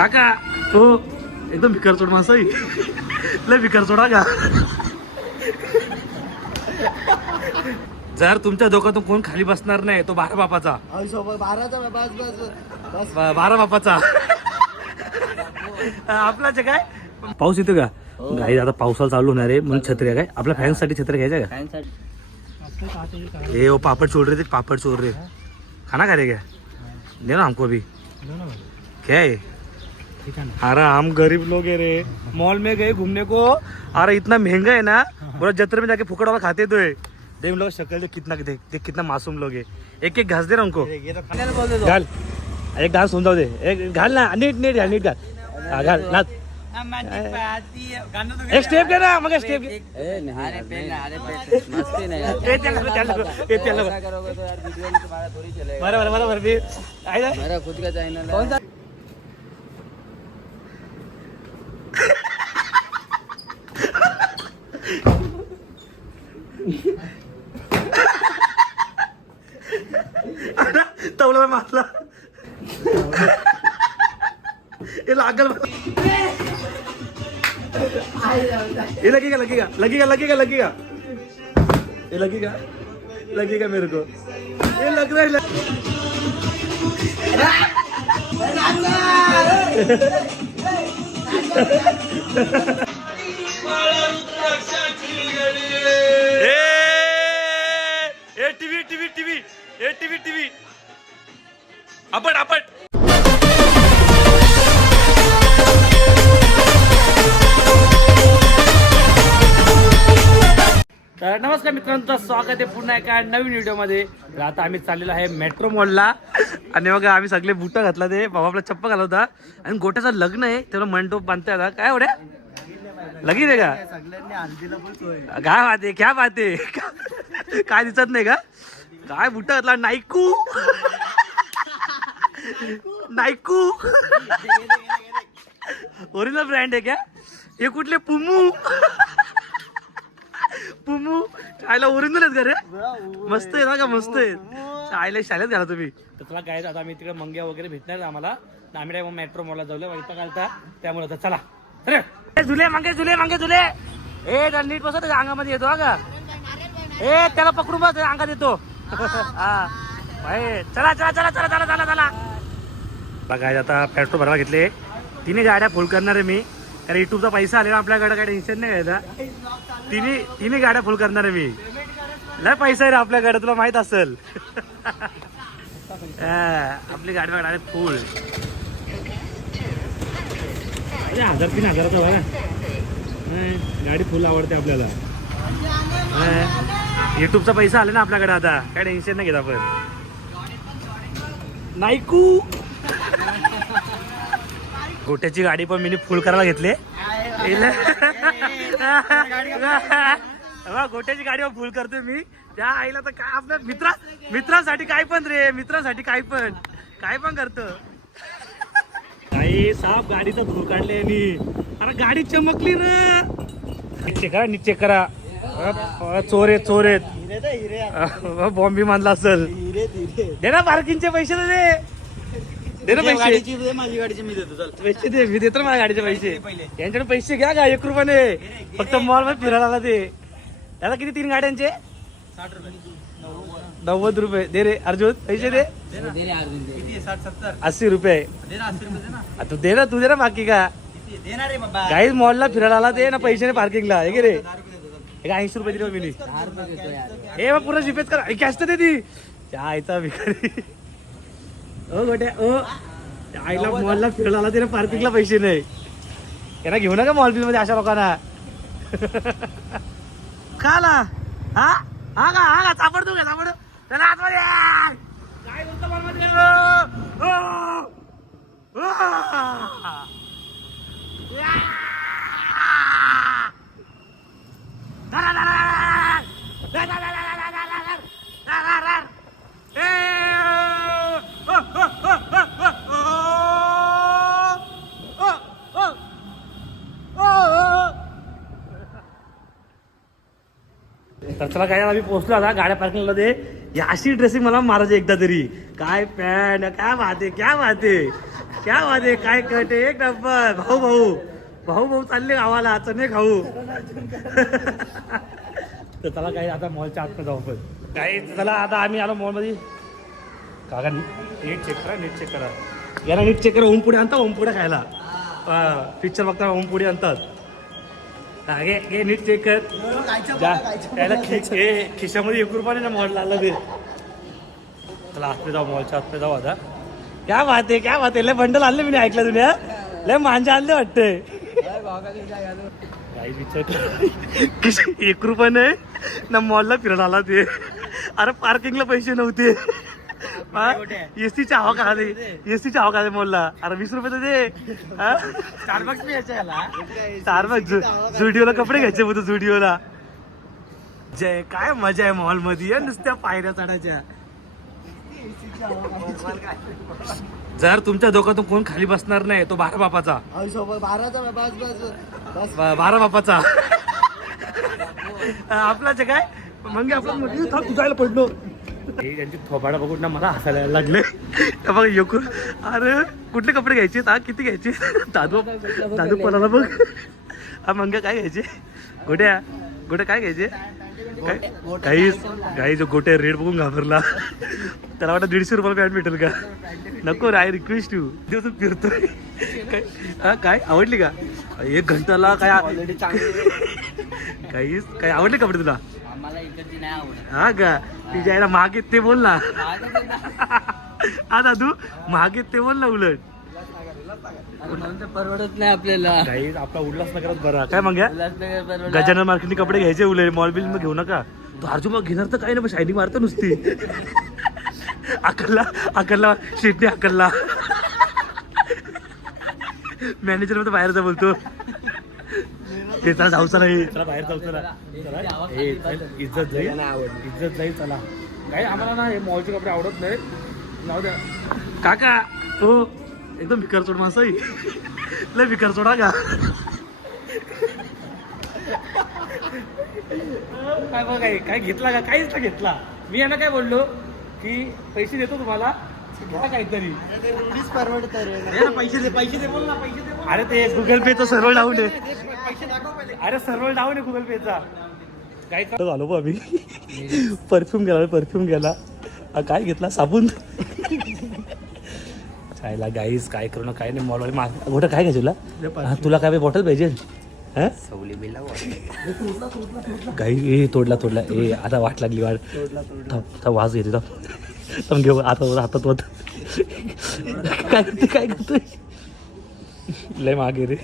काका तो एकदम भिकार चोड माणसं. लय भिकार चोडा का? जर तुमच्या डोक्यातून कोण खाली बसणार नाही तो बारा बापाचा. बाराचा बस बस बारा बापाचा. आपला जे काय? पाऊस येतो का? गाई आता पावसाला चालू होणार आहे. म्हणून छत्री काय? आपल्या फॅन्ससाठी छत्री घ्यायचं का? ए ओ पापड़ छोड़ रहे थे पापड़ छोड़ रहे खाना खा रहे क्या दे ना हमको भी. क्या है? अरे हम गरीब लोग है रे। मॉल में गए घूमने को। अरे इतना महँगा है ना? पूरा जत्र में जाके फुकड़ वाला खाते तो है देख लोग शक्ल देख कितना देख देख कितना मासूम लोग है। एक एक घास दे ना उनको घाल। एक डान्स सुन जाऊ दे। एक घाल ना नीट नीट घाल नीट घाल। घाल नाच एक स्टेप घे ना मग स्टेप घे मस्ती नहीं ए, त्याला बघ, त्याला तवला मारला. ये लागल ये लगेगा लगेगा लगेगा लगेगा लगेगा ये लगेगा लगेगा मेरे को. ये लग रहा है लग... ए ए टीव्ही टीव्ही टीव्ही ए टीव्ही टीव्ही. आपण आपण. नमस्कार मित्रांचं स्वागत आहे पुन्हा एका नवीन व्हिडिओमध्ये. तर आता आम्ही चाललेलो आहे मेट्रो मॉलला. आणि मग आम्ही सगळे बुट घातला ते. बाबा आपला चप्पा घाला होता. आणि गोट्याचं लग्न आहे. तेवढं मंडप बांधता आता. काय एवढ्या? लगीन आहे का? काय पाहते क्या पाहते काय दिसत नाही का? काय बुटं घातला? नायकू नायकू ओरिजिनल ब्रँड आहे क्या? हे कुठले पुमू? पुमू आयला ओरिजिनल आहेत का रे मस्त आहे ना का मस्त आहे आयला शाळेत घाला तुम्ही. तर तुला काय आता आम्ही तिकडे मंग्या वगैरे भेटणार आम्हाला. आम्ही काय मेट्रो मॉलला जाऊया वैता घालता त्यामुळे आता चला. अरे झुले मागे झुले मागे झुले. ए नीट त्याच्या अंगामध्ये येतो का? ए त्याला पकडून बस अंगात येतो. हा. चला चला चला चला चला चला चला. बघा आता पेट्रोल भरायला घेतले. तिन्ही गाड्या फुल करणार आहे मी. कारण युट्यूबचा पैसा आलेला आपल्याकडे काय टेन्शन नाही घ्यायचा तिन्ही तिन्ही गाड्या फुल करणार आहे मी. लय पैसा आहे रे आपल्याकडे तुला माहीत असेल. आपली गाडी बघा फुल हजार तीन हजाराचा बघा. गाडी फुल आवडते आपल्याला. युट्यूबचा पैसा आला ना आपल्याकडे आता. काय टेन्शन नाही घेत आपण. नायकू गोट्याची गाडी पण मी फुल करायला घेतले. गोट्याची गाडी फुल करतोय मी. त्या आईला तर काय आपल्या मित्रा मित्रांसाठी काय पण रे मित्रांसाठी काय पण. काय पण करतो. आई साप गाडीचा धूर काढले यांनी. अरे गाडी चमकली र. चेक करा नीट चेक करा. चोर आहेत चोर बॉम्ब मानला असेल. दे ना पार्किंगचे पैसे रे. दे ना पैसे. गाडीची दे, माझी गाडीची मी देतो चल. पैसे दे मी देतो ना माझ्या गाडीचे पैसे यांच्याकडे पैसे घ्या का? एक रुपयाने. फक्त मॉलमध्ये फिरायला आला ते. त्याला किती तीन गाड्यांचे? साठ रुपये. नव्वद रुपये. दे रे अर्जुन पैसे दे. दे रे अर्जुन दे किती आहे? साठ सत्तर. अस्सी रुपये. दे ना अस्सी रुपये दे ना. आ, तू दे ना तू दे ना बाकी का? किती आहे? दे ना रे बाबा काही मॉलला फिरायला आला ते ना पैसे पार्किंगला हे की रे. दहा रुपये देतो चल. हे ऐंशी रुपये दिले मी दहा रुपये देतो यार. हे मग पूर्ण जिपेच कर. कॅश तर दे ती. त्या आईचा भिकारी. ओ गोट्या ओ त्या आईला मॉलला फिरायला आला ते ना पार्किंगला पैसे नाही. यांना घेऊ नका मॉलमध्ये अशा लोकांना. आला हा? हा का? हा का? चापड तू का? चापड त्याला आतमध्ये. काय बोलतो मॉलमध्ये? गेलो? ओ! ओ! चला काय आम्ही पोहोचलो आता गाड्या पार्किंगला दे अशी ड्रेसिंग मला मारायची एकदा तरी. काय पॅन्ट काय वाहते क्या वाहते क्या वाहते काय कळते एक डब्बा भाऊ भाऊ. भाऊ भाऊ चालले गावाला. चणे खाऊ. तर चला काही आता मॉलच्या आतमध्ये जाऊ पण काही चला आता आम्ही आलो मॉलमध्ये काका नीट चेक करा नीट चेक करा. याला नीट चेक करा. ओम पुढे आणता ओम पुढे खायला पिक्चर बघता ओम पुढे आणतात. अरे हे नीट चेक कर. जा. त्याला हे खिशामध्ये एक रुपयाने ना मॉल लागला ते चला आतमध्ये जाऊ मॉलच्या आतमध्ये जाऊ आता. क्या बात आहे काय बात आहे. लय बंडल आणलं मी ऐकलं तुम्ही लय मांजा आणले वाटते काही विचार एक रुपया ना मॉलला फिरायला आला ते. अरे पार्किंगला पैसे नव्हते. एसटीच्या हवा का दे एसटीच्या हवा का दे मॉलला अरे वीस रुपये तर दे. स्टारबक्स मी याच्या स्टारबक्स जुडिओला कपडे घ्यायचे होते जुडिओला. जय काय मजा आहे मॉलमध्ये नुसत्या पायऱ्या चढायच्या. जर तुमच्या डोक्यातून कोण खाली बसणार नाही तो बारा बापाचा. बारा बापाचा. आपला जे काय? मग आपण जायला पडलो. हे त्यांची थोबाडा बघून ना मला हसायला लागले. बघ योकू अरे कुठले कपडे घ्यायचे? हा किती घ्यायचे? दादू दादू पणाला बघ? हा मंग काय घ्यायचे? गोट्या गोट्या काय घ्यायचे? काय? काही काही जो गोट्या रेट बघून घाबरला. त्याला वाटतं दीडशे रुपयाला पॅन्ट भेटेल का? नको आय रिक्वेस्ट यू दिवस फिरतोय. काय? हा, काय? आवडली का? एक घंटाला काय काही काही आवडले कपडे तुला? आम्हाला इकडची नाही आवडत. हा का? तिच्या आईला महाग आहेत ते बोल ना. हा दादू महाग आहेत ते बोल ना उलट. म्हणून तर परवडत नाही आपल्याला. काही आपला उल्हास नगरात बरा. काय मग उल्हासनगर परवडत. गजानन मार्केटने कपडे घ्यायचे उले मॉल बिल मग घेऊ नका. तो अर्जुन मग घेणार तर काही नाही शायनिंग मारतो नुसती. अकलला अकलला शेटने अकलला मॅनेजरमध्ये बाहेर जा बोलतो. ते चला जाऊ चला हे. चला बाहेर जाऊ चला. हे, इज्जत जाईल. इज्जत जाईल चला. काही आम्हाला ना हे मॉलचे कपडे आवडत नाही जाऊ द्या. काका हो एकदम भिकार माणसं आहे. लय भिकार सोडा का? काय बघ काय काय घेतला का? काहीच नाही घेतला. मी यांना काय बोललो की पैसे देतो तुम्हाला. घ्या काहीतरी. परवडत पैसे दे पैसे दे बोल ना पैसे दे अरे ते गुगल पेचा सर्व्हर डाऊन आहे. अरे सर्व्हर डाऊन आहे गुगल पेचा काय झालो बा आम्ही. परफ्यूम गेला परफ्यूम गेला. काय घेतला? साबून. खायला गाईस काय करू ना काय नाही मॉलवाले मा गोठं काय घ्यायचं तुला? हा, तुला काय बॉटल पाहिजे? हा? सवली बिला काही ए तोडला तोडला. ए आता वाट लागली वाट. वाज घेते थांब. घेऊ. आता हातात होत काय करते काय करतोय? लय मागे रे.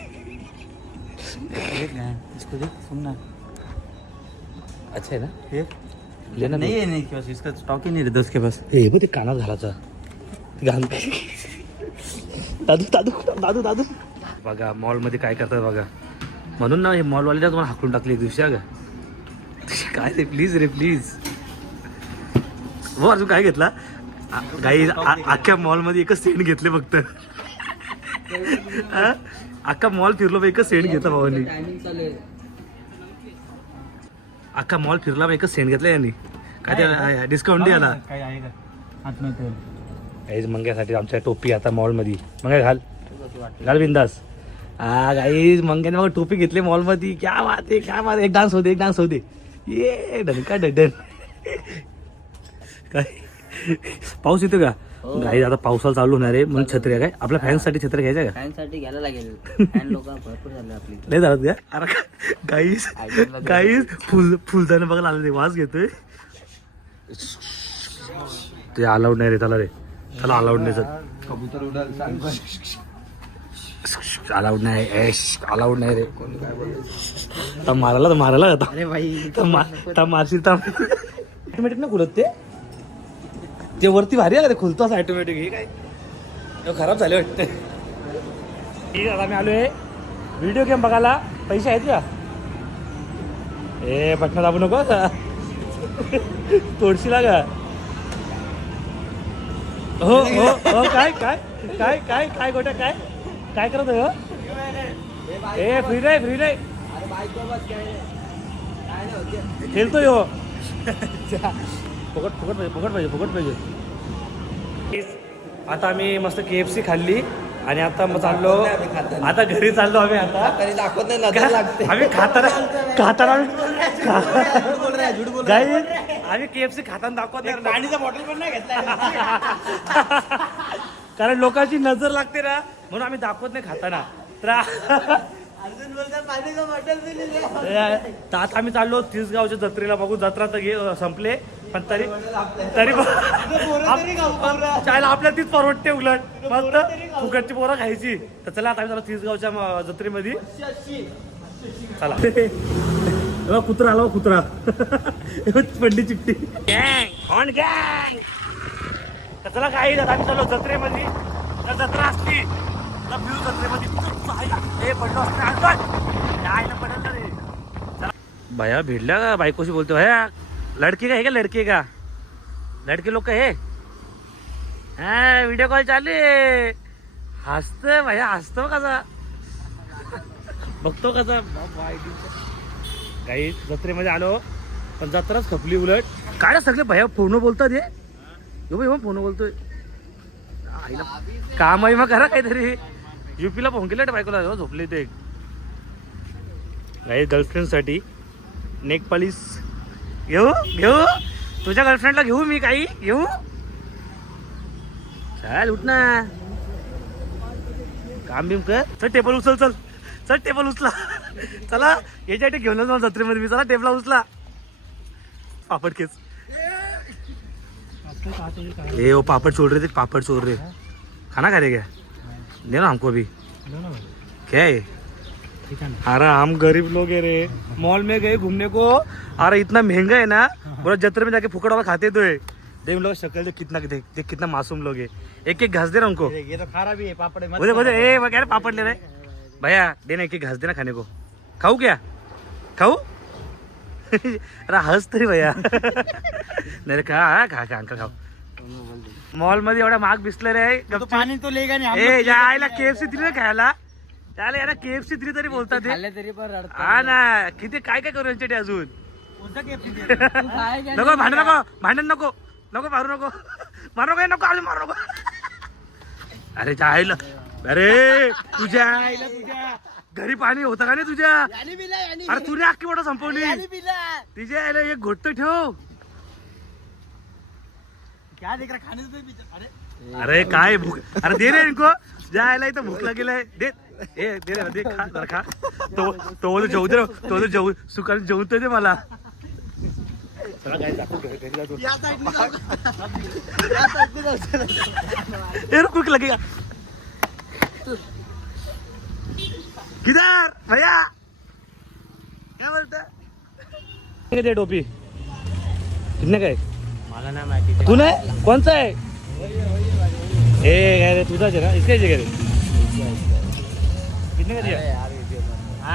इसको देख सुनना। अच्छा ना? ये? ले ना नहीं। है नहीं के पास इसका स्टॉक ही नहीं रहता उसके पास। हे बघ ते कानात घालायचा घाल दादू दादू दादू दादू। बघा मॉलमध्ये काय करतात बघा म्हणून ना हे मॉलवाल्याला तुम्हाला हाकलून टाकले एक दिवशी अगं काय रे प्लीज रे प्लीज हो अजून काय घेतला? काही अख्ख्या मॉलमध्ये एकच सेंट घेतले फक्त? अख्खा मॉल फिरलो बा एकच सेंट घेतला भावानी. टायमिंग चालू आहे. अख्खा मॉल फिरला बा एकच सेंट घेतला यांनी. काय त्याला डिस्काउंट काय आहे का? तेल गाईज मंग्यासाठी आमच्या टोपी आता मॉलमध्ये मंग्या घाल. घाल बिंदास. हा गाईज मंग्याने मग टोपी घेतली मॉलमध्ये क्या बात आहे क्या बात. एक डान्स होते एक डान्स होते ये डनका डन काय? पाऊस येतो का? गाईज आता पावसाला चालू होणार आहे म्हणून छत्री काय? आपल्या फॅन्ससाठी छत्री घ्यायचं आहे फॅनसाठी घ्यायला लागेल. फॅन लोक भरपूर झाले आपली. का लय झालं का अरे गाईज गाईज फुल फुलदाने बघायला आलं ते वास घेतोय. ते अलाउड नाही रे त्याला रे. त्याला अलाउड नाही सर. कबूतर उडाल अलाउड नाही एश अलाउड नाही रे. तर मारायला तर मारायला. आता अरे भाई तर मारशील तर ऑटोमॅटिक ना खुलत ते? ते वरती भारी आहे खुलतो असं ऑटोमॅटिक हे काय? हे खराब झाले वाटतं. ठीक आहे आता मी आलोय. व्हिडिओ गेम बघायला. पैसे आहेत का? ए पटना दाबू नको का तोडशीला का हो हो हो काय काय काय काय काय गोट्या काय? काय करत आहे हो? ए फ्री नाही फ्री नाही खेळतोय हो. फुकट फुकट पाहिजे फुकट पाहिजे फुकट पाहिजे. आता आम्ही मस्त के एफ सी खाल्ली आणि आता मग चाललो आता घरी चाललो आम्ही आता. दाखवत नाही आम्ही खाताना खाताना आम्ही गाई आम्ही केएफसी खाताना दाखवत पाणीचा बॉटल पण नाही घेतला कारण लोकांची नजर लागते ना म्हणून आम्ही दाखवत नाही खाताना. तर आता आम्ही चाललो तिसगावच्या जत्रेला बघू जत्रा तर संपले. पण तरी तरी पण चायला आपल्या तीच परवडते उलट. फक्त फुकटची पोरं खायची. तर चला आता आम्ही तिसगावच्या जत्रेमध्ये. चला. बघ, कुत्रा आला कुत्रा. पंडित चिट्टी. गँग ऑन गँग तर चला काही आम्ही चाललो जत्रेमध्ये. तर जत्रा असती तर भिऊ जत्रेमध्ये. हे पडलो असतं पडेल. भैया भिडल्या का? बायकोशी बोलतो भैया. लडकी का है का लडकी का? लडके लोक हे? हा व्हिडिओ कॉल चालू आहे हसतोय भैया हसतो हो कसा? बघतो कसा? काही जत्रेमध्ये आलो पण जत्राच खपली उलट. काय सगळे भैया फोन बोलतात हे? यो बाई हो, फोन बोलतोय. आईला काम आहे मग करा काहीतरी. युपीला फोन केला बायकोला हो, झोपले ते. काही गर्लफ्रेंडसाठी नेक पॉलिश घेऊ? घेऊ? तुझ्या गर्लफ्रेंडला घेऊ मी काही? घेऊ? चाल उठ ना. काम बिम कर. चल टेबल उचल चल. चल टेबल उचला. चला याच्यासाठी घेऊनच मला जत्रेमध्ये मी. चला टेबला उचला. पापड खेच. ए ओ पापड़ छोड़ रहे थे पापड़ छोड़ रहे खाना खा रहे क्या दे ना हमको भी क्या है? अरे हम गरीब लोग है रे। मॉल में गए घूमने को। अरे इतना महँगा है ना? पूरा जत्र में जाके फुकड़ वाला खाते तो है। देख लोग शक्ल देख कितना देख देख कितना मासूम लोग है। एक एक घास दे ना उनको। ये तो खारा भी है पापड़ मत बोले बोले ए वो कह रहे पापड़ ले रहे। भैया देना एक एक घास देना खाने को। खाऊ क्या? खाऊ? अरे हस तरी भैया। नाही रे, खा खा खा अंकल खाऊ मॉल मध्ये एवढा महाग बिसलेर आहे तो पानी तो लेगा नहीं यायला केएफसी दिली ना खायला त्याला याला केएफसी दिली तरी बोलतात ते. खाल्ले तरी पण रडतात. हा ना. किती काय काय करू यांच्यासाठी अजून? का नको? भांडण नको. भांडण नको. नको मारू नको. मारू नको हे नको अजून मारू नको. अरे जायला. अरे तुझ्या. आईला तुझ्या. घरी पाणी होतं का नाही तुझ्या? यानी पिला, यानी अरे तुने अख्खी मोठं संपवली. पिला. तिच्या आईला एक घोट्ट ठेव. क्या देख रहा खाने से तो पीछे- अरे. अरे काय भूक अरे दे रे इनको जायला इथं भूक लागेल दे. ए दे रे दे खा जरा खा. तो तो बोलतो जेवू दे रे. तो जेवू सुकाल मला. चला घरी घरी जातो. ए लगेगा किधर भैया. क्या बोलता? कितने दे टोपी? कितने का आहे मला नाही माहिती. तू नाही कोणचा आहे ए काय रे तुझाच आहे ना इसका आहे का रे कितने का दिया.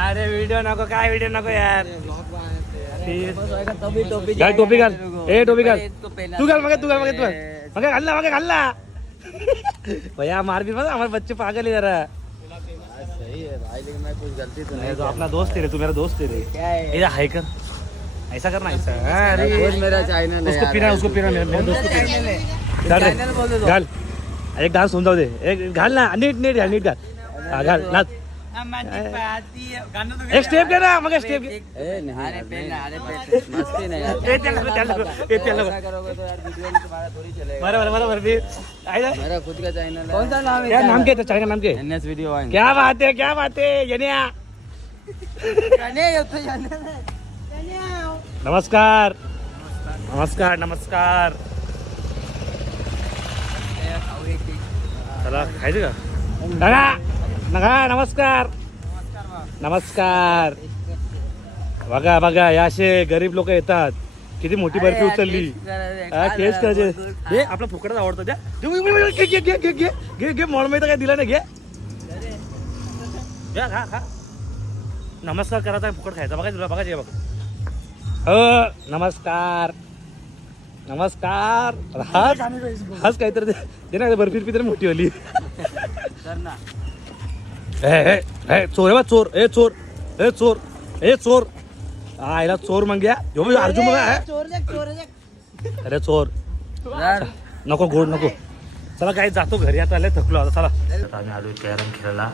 अरे वीडियो नको काय व्हिडिओ नको यार? तभी टोपी घाल ए टोपी घाल तू घाल मग तू घाल मग तू मग ना मग ना भैया मार भी मत हमारे बच्चे पागल है जरा। हाँ, सही है भाई लेकिन मैं कुछ गलती तो नहीं तो अपना दोस्त है रे तू मेरा दोस्त है क्या है? ये हाई कर। ऐसा करना ऐसा। अरे मेरा चैनल है उसको पीना उसको पीना मेरे दोस्त को चैनल है। चैनल बोल दे। एक डांस होऊन जाऊ दे। एक घाल ना नीट नीट घाल नीट घाल घाल नाच एक स्टेप घे ना मग स्टेप घे ए नहीं अरे पहना अरे पहना मस्ती नहीं यार। ए, त्याला नको, ए, करोगे तो यार वीडियो में तुम्हारा थोड़ी चलेगा। बरोबर बरोबर भी आहे ना? मेरा खुद का चैनल है। कौन सा नाम क्या नाम क्या चाय का नाम क्या है? एनएस वीडियो क्या बात है क्या बात है जनिया। नमस्कार। नमस्कार नमस्कार। चला खायचं का नका नका नमस्कार. नमस्कार. बघा बघा या असे गरीब लोक येतात. किती मोठी बर्फी उचलली. टेस्ट करायचे हे आपला फुकटच आवडतं त्या. घे घे घे घे घे घे घे मॉलमध्ये काय दिला ना घे. खा खा. नमस्कार करायचा फुकट खायचा. बघा तुला बघा बघ. हो नमस्कार. नमस्कार. हाच हाच काहीतरी दे. दे ना बर्फी बर्फी तरी मोठी होली ए चोर आहे बा चोर ए चोर ए चोर ए चोर. हा याला चोर मग जो बी अर्जुन बघा हे. अरे चोर. यार. नको गोड नको. चला काही जातो घरी आता आले थकलो आता चला. आता आम्ही आलो कॅरम खेळायला.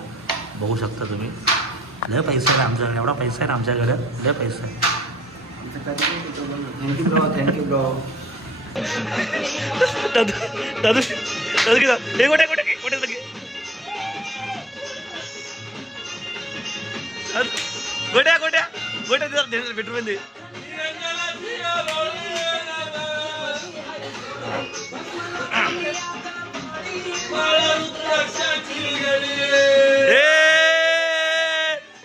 बघू शकता तुम्ही. लय पैसा आहे आमच्याकडे एवढा पैसा आहे ना आमच्याकडे लय पैसा आहे. Thank you bro thank you bro दादू दादू दादू किती गोट्या गोट्या गोट्या लगे गोट्या गोट्या गोट्या तिथं बेडरूममध्ये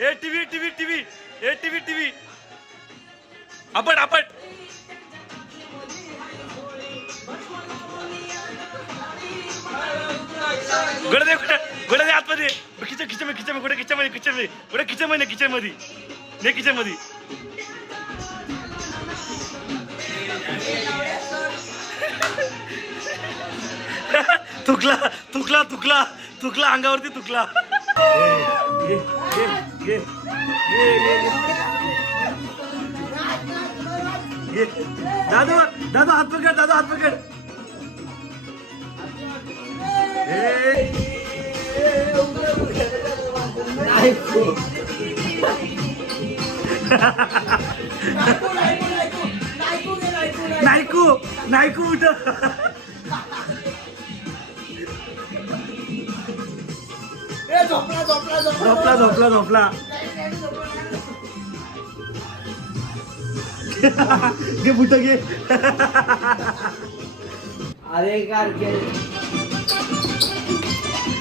ए टीव्ही टीव्ही टीव्ही ए टीव्ही टीव्ही आपण आपण गोडा दे मध्ये किचनमध्ये किचनमध्ये किचनमध्ये किचन मध्ये तुकला तुकला तुकला तुकला अंगावरती तुकला घे, घे, दादू दादू हात पकड दादा हात पकड. ए. नायकू नायकू उठ. झोपला झोपला झोपला. घे बुट घे. अरे कार.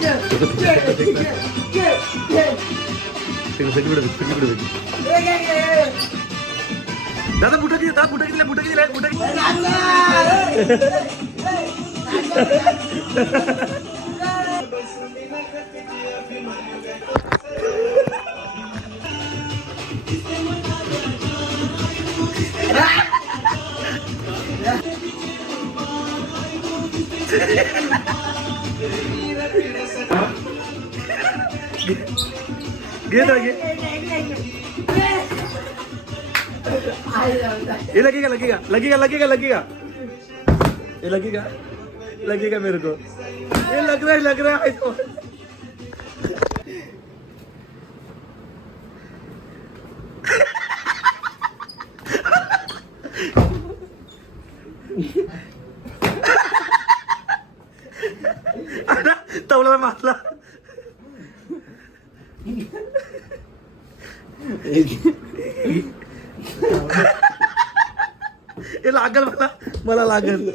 दादा बुट किती दादा बुट किती बुट किती बुट किती घे ना घे ये। लगेगा लगेगा लगेगा लगेगा लगेगा। ये लगेगा लगेगा मेरे को। ये लग रहा है लग रहा है। इसको। तवला मारला। हे लागल मला. मला लागल.